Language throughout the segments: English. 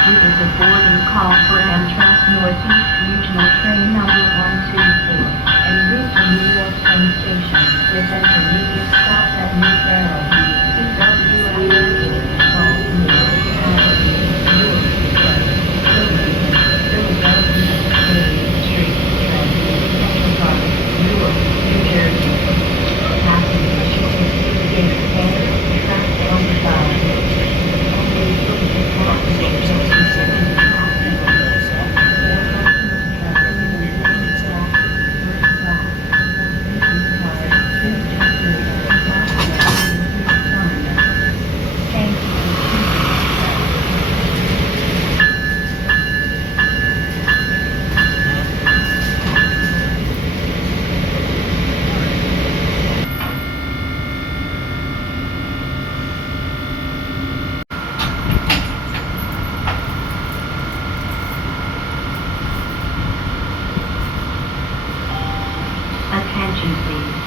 This is a boarding call for Amtrak Northeast Regional Train number 124, en route to New York Penn Station, with intermediate stops at New Barrow, CWA, Baltimore, Albany, Newark, Wilmington, Philadelphia, Union Street, Trent, Central Park, Newark, New Jersey. Passengers will receive gate standard track on the side. Only exclusive passengers will be sitting in the Attention please.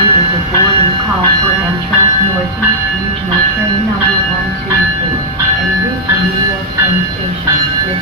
This is a boarding call for Amtrak Northeast Regional Train number 124, en route to New York Penn Station, with